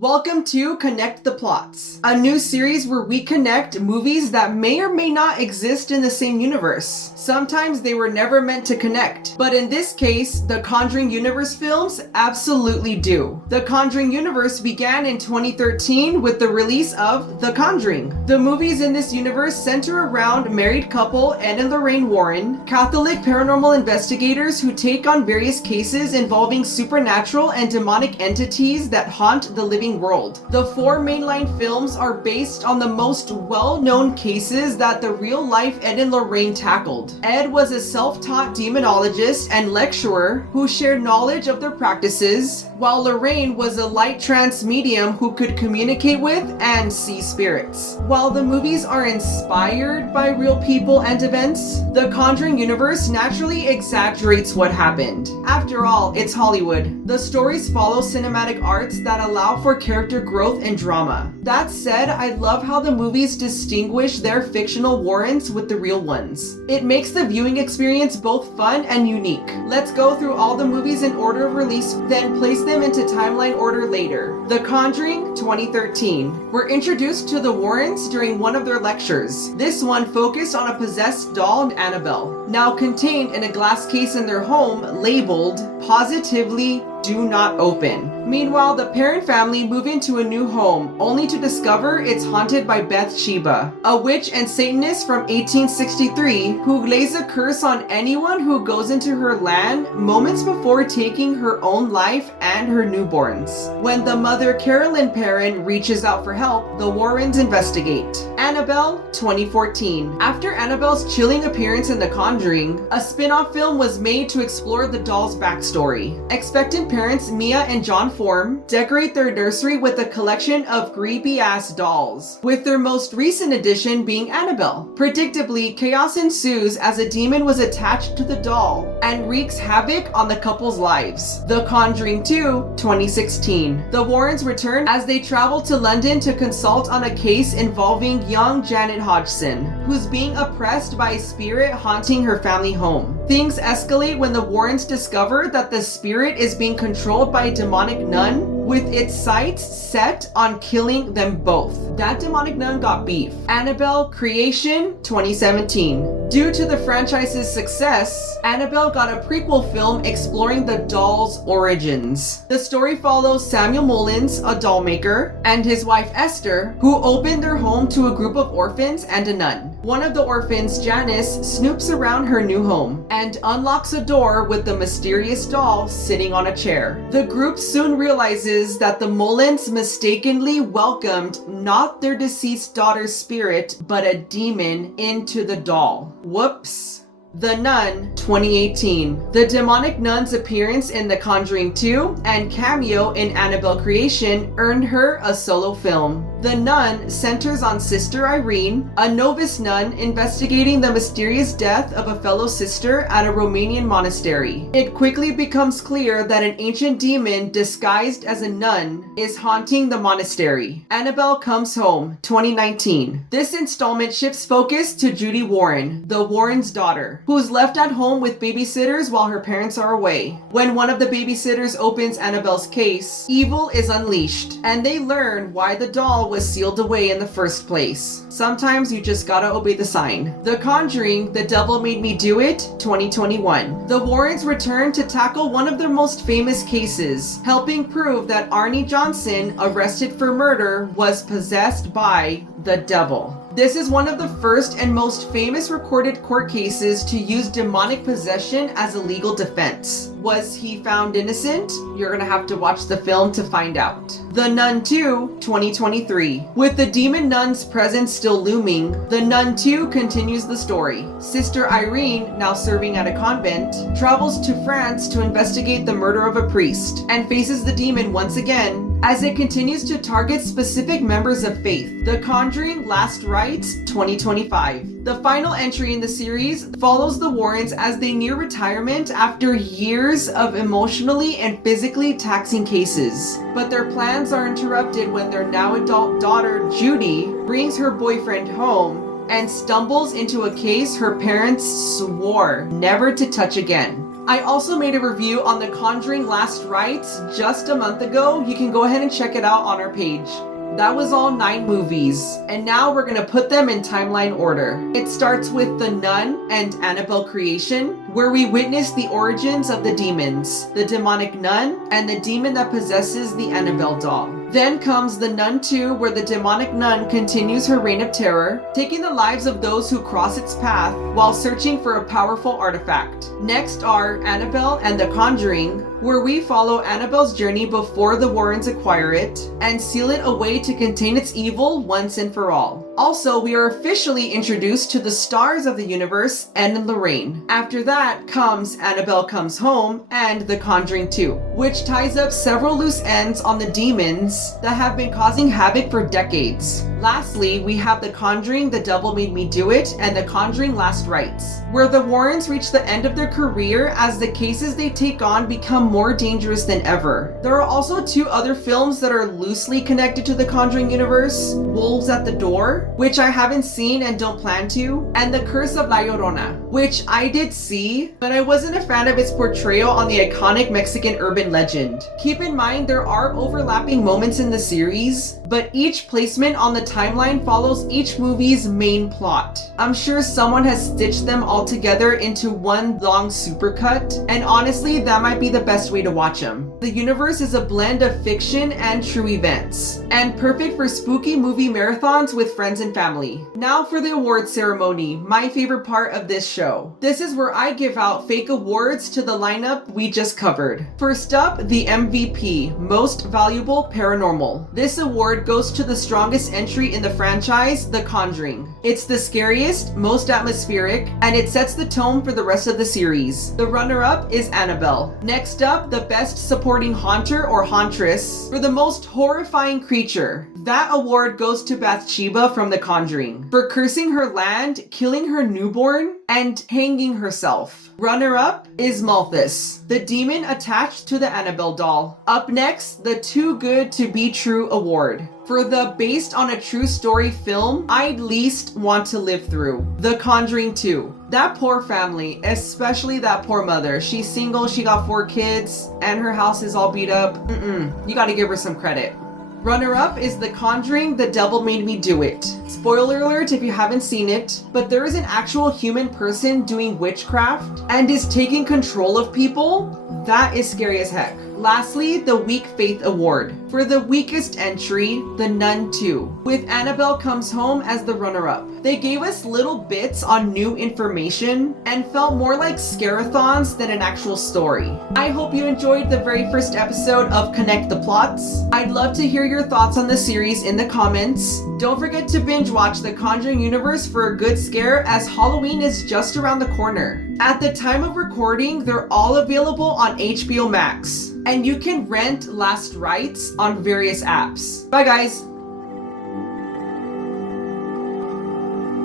Welcome to Connect the Plots, a new series where we connect movies that may or may not exist in the same universe. Sometimes they were never meant to connect, but in this case, the Conjuring Universe films absolutely do. The Conjuring Universe began in 2013 with the release of The Conjuring. The movies in this universe center around married couple Ed and Lorraine Warren, Catholic paranormal investigators who take on various cases involving supernatural and demonic entities that haunt the living world. The four mainline films are based on the most well-known cases that the real-life Ed and Lorraine tackled. Ed was a self-taught demonologist and lecturer who shared knowledge of their practices, while Lorraine was a light trance medium who could communicate with and see spirits. While the movies are inspired by real people and events, the Conjuring Universe naturally exaggerates what happened. After all, it's Hollywood. The stories follow cinematic arts that allow for character growth and drama. That said, I love how the movies distinguish their fictional Warrens with the real ones. It makes the viewing experience both fun and unique. Let's go through all the movies in order of release, then place them into timeline order later. The Conjuring 2013. We're introduced to the Warrens during one of their lectures. This one focused on a possessed doll, Annabelle, now contained in a glass case in their home labeled "Positively Do Not Open." Meanwhile, the parent family move into a new home, only to discover it's haunted by Bathsheba, a witch and Satanist from 1863 who lays a curse on anyone who goes into her land moments before taking her own life and her newborns. When the mother Carolyn Perrin reaches out for help, the Warrens investigate. Annabelle 2014. After Annabelle's chilling appearance in The Conjuring, a spin-off film was made to explore the doll's backstory. Expectant parents Mia and John Form decorate their nursery with a collection of creepy-ass dolls, with their most recent addition being Annabelle. Predictably, chaos ensues as a demon was attached to the doll and wreaks havoc on the couple's lives. The Conjuring 2 2016. The Warrens return as they travel to London to consult on a case involving young Janet Hodgson, who's being oppressed by a spirit haunting her family home. Things escalate when the Warrens discover that the spirit is being controlled by a demonic nun, with its sights set on killing them both. That demonic nun got beef. Annabelle Creation 2017. Due to the franchise's success, Annabelle got a prequel film exploring the doll's origins. The story follows Samuel Mullins, a doll maker, and his wife Esther, who opened their home to a group of orphans and a nun. One of the orphans, Janice, snoops around her new home and unlocks a door with the mysterious doll sitting on a chair. The group soon realizes that the Mullins mistakenly welcomed not their deceased daughter's spirit, but a demon into the doll. Whoops. The Nun 2018. The demonic nun's appearance in The Conjuring 2 and cameo in Annabelle Creation earned her a solo film. The Nun centers on Sister Irene, a novice nun investigating the mysterious death of a fellow sister at a Romanian monastery. It quickly becomes clear that an ancient demon disguised as a nun is haunting the monastery. Annabelle Comes Home 2019. This installment shifts focus to Judy Warren, the Warren's daughter, who's left at home with babysitters while her parents are away. When one of the babysitters opens Annabelle's case, evil is unleashed, and they learn why the doll was sealed away in the first place. Sometimes you just gotta obey the sign. The Conjuring, The Devil Made Me Do It 2021. The Warrens return to tackle one of their most famous cases, helping prove that Arnie Johnson, arrested for murder, was possessed by the devil. This is one of the first and most famous recorded court cases to use demonic possession as a legal defense. Was he found innocent? You're gonna have to watch the film to find out. The Nun 2 2023. With the demon nun's presence still looming, The Nun 2 continues the story. Sister Irene, now serving at a convent, travels to France to investigate the murder of a priest and faces the demon once again as it continues to target specific members of faith. The Conjuring Last Rites 2025. The final entry in the series follows the Warrens as they near retirement after years of emotionally and physically taxing cases. But their plans are interrupted when their now adult daughter, Judy, brings her boyfriend home and stumbles into a case her parents swore never to touch again. I also made a review on The Conjuring Last Rites just a month ago. You can go ahead and check it out on our page. That was all 9 movies, and now we're gonna put them in timeline order. It starts with The Nun and Annabelle Creation, where we witness the origins of the demons, the demonic nun, and the demon that possesses the Annabelle doll. Then comes The Nun 2, where the demonic nun continues her reign of terror, taking the lives of those who cross its path while searching for a powerful artifact. Next are Annabelle and The Conjuring, where we follow Annabelle's journey before the Warrens acquire it and seal it away to contain its evil once and for all. Also, we are officially introduced to the stars of the universe, Ed and Lorraine. After that comes Annabelle Comes Home and The Conjuring 2, which ties up several loose ends on the demons that have been causing havoc for decades. Lastly, we have The Conjuring, The Devil Made Me Do It, and The Conjuring Last Rites, where the Warrens reach the end of their career as the cases they take on become more dangerous than ever. There are also 2 other films that are loosely connected to the Conjuring universe: Wolves at the Door, which I haven't seen and don't plan to, and The Curse of La Llorona, which I did see, but I wasn't a fan of its portrayal on the iconic Mexican urban legend. Keep in mind there are overlapping moments in the series, but each placement on the timeline follows each movie's main plot. I'm sure someone has stitched them all together into one long supercut, and honestly, that might be the best way to watch them. The universe is a blend of fiction and true events, and perfect for spooky movie marathons with friends and family. Now for the award ceremony, my favorite part of this show. This is where I give out fake awards to the lineup we just covered. First up, the MVP, Most Valuable Paranormal. This award goes to the strongest entry in the franchise, The Conjuring. It's the scariest, most atmospheric, and it sets the tone for the rest of the series. The runner-up is Annabelle. Next up, the Best Supporting Haunter or Hauntress for the most horrifying creature. That award goes to Bathsheba from The Conjuring for cursing her land, killing her newborn, and hanging herself. Runner-up is Malthus, the demon attached to the Annabelle doll. Up next, the Too Good to Be True award. For the based on a true story film I'd least want to live through, The Conjuring 2. That poor family, especially that poor mother. She's single, she got 4 kids, and her house is all beat up. You gotta give her some credit. Runner-up is The Conjuring, The Devil Made Me Do It. Spoiler alert if you haven't seen it, but there is an actual human person doing witchcraft and is taking control of people. That is scary as heck. Lastly, the Weak Faith Award. For the weakest entry, The Nun 2, with Annabelle Comes Home as the runner-up. They gave us little bits on new information and felt more like scare-a-thons than an actual story. I hope you enjoyed the very first episode of Connect the Plots. I'd love to hear your thoughts on the series in the comments. Don't forget to binge watch The Conjuring Universe for a good scare, as Halloween is just around the corner. At the time of recording, they're all available on HBO Max, and you can rent Last Rites on various apps. Bye guys!